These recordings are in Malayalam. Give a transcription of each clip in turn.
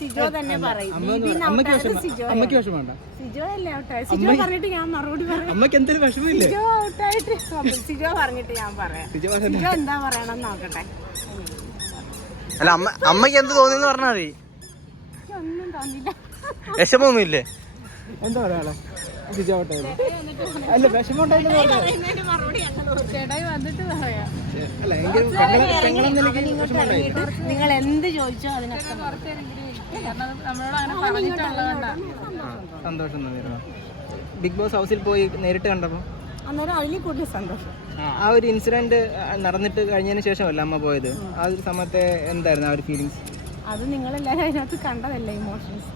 സിജോ തന്നെ പറയും. അമ്മയ്ക്ക് വിഷമണ്ട. സിജോ അല്ലേ ഔട്ടായി. സിജോ പറഞ്ഞിട്ട് ഞാൻ മറുപടി പറയാം. അമ്മയ്ക്ക് എന്തെങ്കിലും വിഷമമില്ലേ? സിജോ ഔട്ടായിട്ട് സിജോ പറഞ്ഞിട്ട് ഞാൻ പറയാം. സിജോ എന്താ പറയണം നോക്കട്ടെ. അല്ല അമ്മയ്ക്ക് എന്ത് തോന്നിയെന്ന് പറഞ്ഞാൽ മതി. ഒന്നും തോന്നില്ല. വിഷമൊന്നുമില്ലേ? എന്താ പറയാ സിജോ ഔട്ടായി? അല്ല വിഷമം ഉണ്ടായില്ലെന്ന് പറഞ്ഞാൽ വന്നിട്ട് പറയാം. അല്ല എങ്കിലും നിങ്ങൾ എന്ത് ചോദിച്ചോ അതിനൊക്കെ സന്തോഷം തോന്നിയിരുന്നു. ബിഗ് ബോസ് ഹൗസിൽ പോയി നേരിട്ട് കണ്ടപ്പോ അന്നേരം അതിൽ കൂടുതൽ സന്തോഷം. ആ ഒരു ഇൻസിഡന്റ് നടന്നിട്ട് കഴിഞ്ഞതിന് ശേഷമല്ല അമ്മ പോയത്. ആ ഒരു സമയത്തെ എന്തായിരുന്നു ആ ഒരു ഫീലിങ്സ്? അത് നിങ്ങളെല്ലാവരും അതിനകത്ത് കണ്ടതല്ലേ ഇമോഷൻസ്.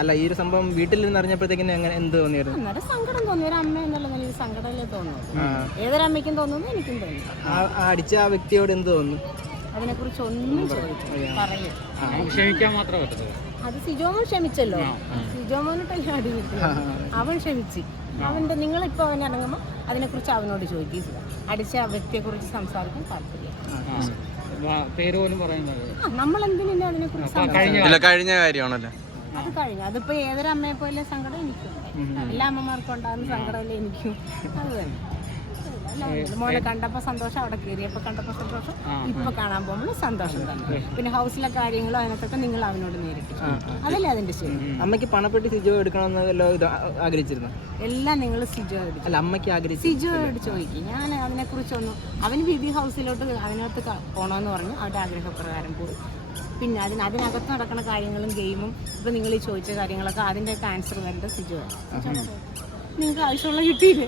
അല്ല ഈ ഒരു സംഭവം വീട്ടിൽ നിന്ന് അറിഞ്ഞപ്പോഴത്തേക്കിനും എങ്ങനെ എന്ത് തോന്നിയായിരുന്നു? അന്നേരം സങ്കടം തോന്നി. ഒരു അമ്മ എന്നുള്ളത് എനിക്ക് സങ്കടമല്ലേ തോന്നുന്നു. ഏതൊരമ്മയ്ക്കും തോന്നുന്നു, എനിക്കും തോന്നി. അടിച്ച ആ വ്യക്തിയോട് എന്ത് തോന്നുന്നു? അതിനെക്കുറിച്ച് ഒന്നും ചോദിക്കും പറയും. ക്ഷമിക്കാൻ മാത്രമേ പറ്റത്തുള്ളൂ. അത് സിജോമോൻ ക്ഷമിച്ചല്ലോ. സിജോമോനിട്ടല്ലേ അടി കിട്ടി. അവൻ ക്ഷമിച്ച്. അവൻ്റെ നിങ്ങളിപ്പോൾ അവൻ ഇറങ്ങുമ്പോൾ അതിനെക്കുറിച്ച് അവനോട് ചോദിക്കുക. അടിച്ച ആ വ്യക്തിയെക്കുറിച്ച് സംസാരിക്കാൻ താല്പര്യം. പേര് പോലും പറയുന്നത് നമ്മളെന്തിനും അതിനെക്കുറിച്ച് കഴിഞ്ഞ കാര്യമാണല്ലോ. അത് കഴിഞ്ഞു. അതിപ്പോൾ ഏതൊരമ്മയെ പോലെ സങ്കടം എനിക്കും. എല്ലാ അമ്മമാർക്കും ഉണ്ടാകുന്ന സങ്കടമല്ലേ എനിക്കും. അത് തന്നെ. മോനെ കണ്ടപ്പോൾ സന്തോഷം, അവിടെ കയറിയപ്പോൾ കണ്ടപ്പോൾ സന്തോഷം, ഇപ്പൊ കാണാൻ പോകുമ്പോൾ സന്തോഷം തന്നെ. പിന്നെ ഹൗസിലെ കാര്യങ്ങളും അതിനകത്തൊക്കെ നിങ്ങൾ അവനോട് നേരിട്ട് അതല്ലേ അതിന്റെ ശരി. അമ്മയ്ക്ക് പണപ്പെട്ടി സിജോ എടുക്കണമെന്നല്ലോ ഇത് ആഗ്രഹിച്ചിരുന്നു. എല്ലാം നിങ്ങൾ സിജോ എടുക്കും. അല്ല അമ്മയ്ക്ക് ആഗ്രഹിച്ചു സിജോയോട് ചോദിക്കും. ഞാൻ അതിനെക്കുറിച്ചൊന്നും അവന് ബിബി ഹൗസിലോട്ട് അതിനകത്ത് പോകണമെന്ന് പറഞ്ഞു. അവരുടെ ആഗ്രഹപ്രകാരം പോയി. പിന്നെ അതിനകത്ത് നടക്കുന്ന കാര്യങ്ങളും ഗെയിമും ഇപ്പം നിങ്ങൾ ഈ ചോദിച്ച കാര്യങ്ങളൊക്കെ അതിൻ്റെയൊക്കെ ആൻസർ വരേണ്ടത് സിജോ. നിങ്ങൾക്ക് ആവശ്യമുള്ള കിട്ടിയില്ലേ?